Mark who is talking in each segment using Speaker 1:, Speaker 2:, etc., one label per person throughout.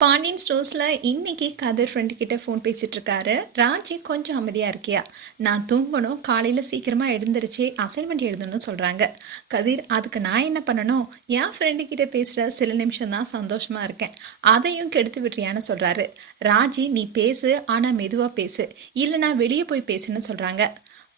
Speaker 1: பாண்டியன் ஸ்டோர்ஸில் இன்னைக்கு கதிர் ஃப்ரெண்டு கிட்ட ஃபோன் பேசிட்டு இருக்காரு ராஜி கொஞ்சம் அமைதியாக இருக்கியா? நான் தூங்கணும் காலையில் சீக்கிரமாக எழுந்திருச்சு அசைன்மெண்ட் எழுதணும்னு சொல்கிறாங்க கதிர் அதுக்கு நான் என்ன பண்ணணும்? என் ஃப்ரெண்டு கிட்ட பேசுகிற சில நிமிஷம் தான் சந்தோஷமாக இருக்கேன். அதையும் கெடுத்து விட்றியான்னு சொல்கிறாரு ராஜி நீ பேசு ஆனால் மெதுவாக பேசு. இல்லைனா வெளியே போய் பேசுன்னு சொல்கிறாங்க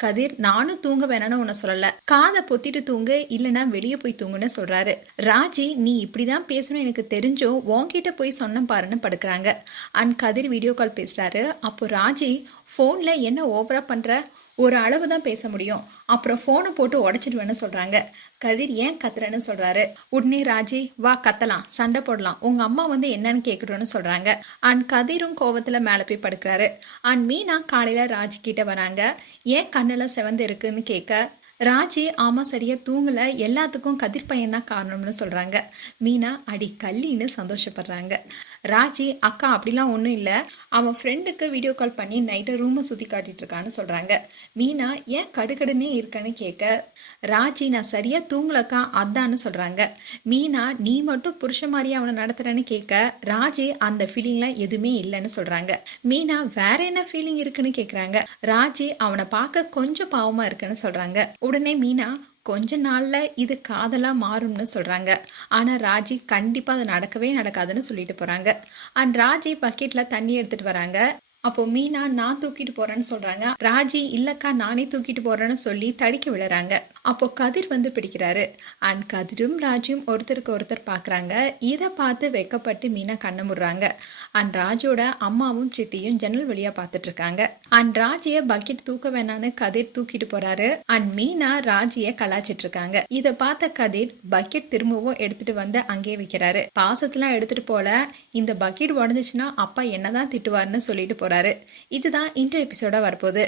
Speaker 1: கதிர் நானும் தூங்க வேணாம்னு உன்னை சொல்லல. காதை பொத்திட்டு தூங்கு இல்லைன்னா வெளியே போய் தூங்குன்னு சொல்றாரு. ராஜி நீ இப்படிதான் பேசணும் எனக்கு தெரிஞ்சோ உன்கிட்ட போய் சொன்ன பாருன்னு படுக்கிறாங்க. அண்ட் கதிர் வீடியோ கால் பேசுறாரு. அப்போ ராஜி ஃபோன்ல என்ன ஓவரா பண்ற? ஒரு அளவு தான் பேச முடியும். அப்புறம் ஃபோனை போட்டு உடச்சிடுவேன்னு சொல்றாங்க. கதிர் ஏன் கத்துறேன்னு சொல்றாரு. உடனே ராஜி வா கத்தலாம் சண்டை போடலாம். உங்க அம்மா வந்து என்னன்னு கேக்குறோன்னு சொல்றாங்க. அண்ட் கதிரும் கோவத்துல மேல போய் படுக்கிறாரு. அண்ட் மீனா காலையில ராஜி கிட்ட வராங்க. ஏன் கண்ணுல செவந்து இருக்குன்னு கேட்க ராஜி ஆமாம் சரியாக தூங்கலை. எல்லாத்துக்கும் கதிர் பையன் தான் காரணம்னு சொல்கிறாங்க மீனா அடி கல்லின்னு சந்தோஷப்படுறாங்க. ராஜி அக்கா அப்படிலாம் ஒன்றும் இல்லை. அவன் ஃப்ரெண்டுக்கு வீடியோ கால் பண்ணி நைட்டை ரூமை சுற்றி காட்டிட்டு இருக்கான்னு சொல்கிறாங்க மீனா ஏன் கடுகடுன்னே இருக்கன்னு கேட்க? ராஜி நான் சரியாக தூங்கலக்கா அதான்னு சொல்கிறாங்க மீனா நீ மட்டும் புருஷ மாதிரி அவனை நடத்துகிறேன்னு கேட்க? ராஜி அந்த ஃபீலிங்லாம் எதுவுமே இல்லைன்னு சொல்கிறாங்க மீனா வேற என்ன ஃபீலிங் இருக்குன்னு கேட்குறாங்க ராஜி அவனை பார்க்க கொஞ்சம் பாவமாக இருக்குன்னு சொல்கிறாங்க உடனே மீனா கொஞ்ச நாள்ல இது காதலா மாறும்னு சொல்றாங்க. ஆனா ராஜி கண்டிப்பா அது நடக்கவே நடக்காதுன்னு சொல்லிட்டு போறாங்க. அண்ட் ராஜி பக்கெட்ல தண்ணி எடுத்துட்டு வராங்க. அப்போ மீனா நான் தூக்கிட்டு போறேன்னு சொல்றாங்க. ராஜி இல்லக்கா நானே தூக்கிட்டு போறேன்னு சொல்லி தடிக்க விழுறாங்க அப்போ கதிர் வந்து பிடிக்கிறாரு. அண்ட் கதிரும் ராஜும் ஒருத்தருக்கு ஒருத்தர் பார்க்குறாங்க இதை பார்த்து வெக்கப்பட்டு மீனா கண்ண முடுறாங்க. அண்ட் ராஜோட அம்மாவும் சித்தியும் ஜன்னல் வழியா பார்த்துட்டு இருக்காங்க. அண்ட் ராஜிய பக்கெட் தூக்க வேணான்னு கதிர் தூக்கிட்டு போறாரு. அண்ட் மீனா ராஜிய கலாச்சிட்டு இருக்காங்க. இதை பார்த்த கதிர் பக்கெட் திரும்பவும் எடுத்துட்டு வந்து அங்கேயே வைக்கிறாரு. பாசத்தெலாம் எடுத்துட்டு போல இந்த பக்கெட் உடஞ்சிச்சுன்னா அப்பா என்னதான் திட்டுவாருன்னு சொல்லிட்டு போறாரு. இதுதான் இன்டர் எபிசோட வரப்போகுது.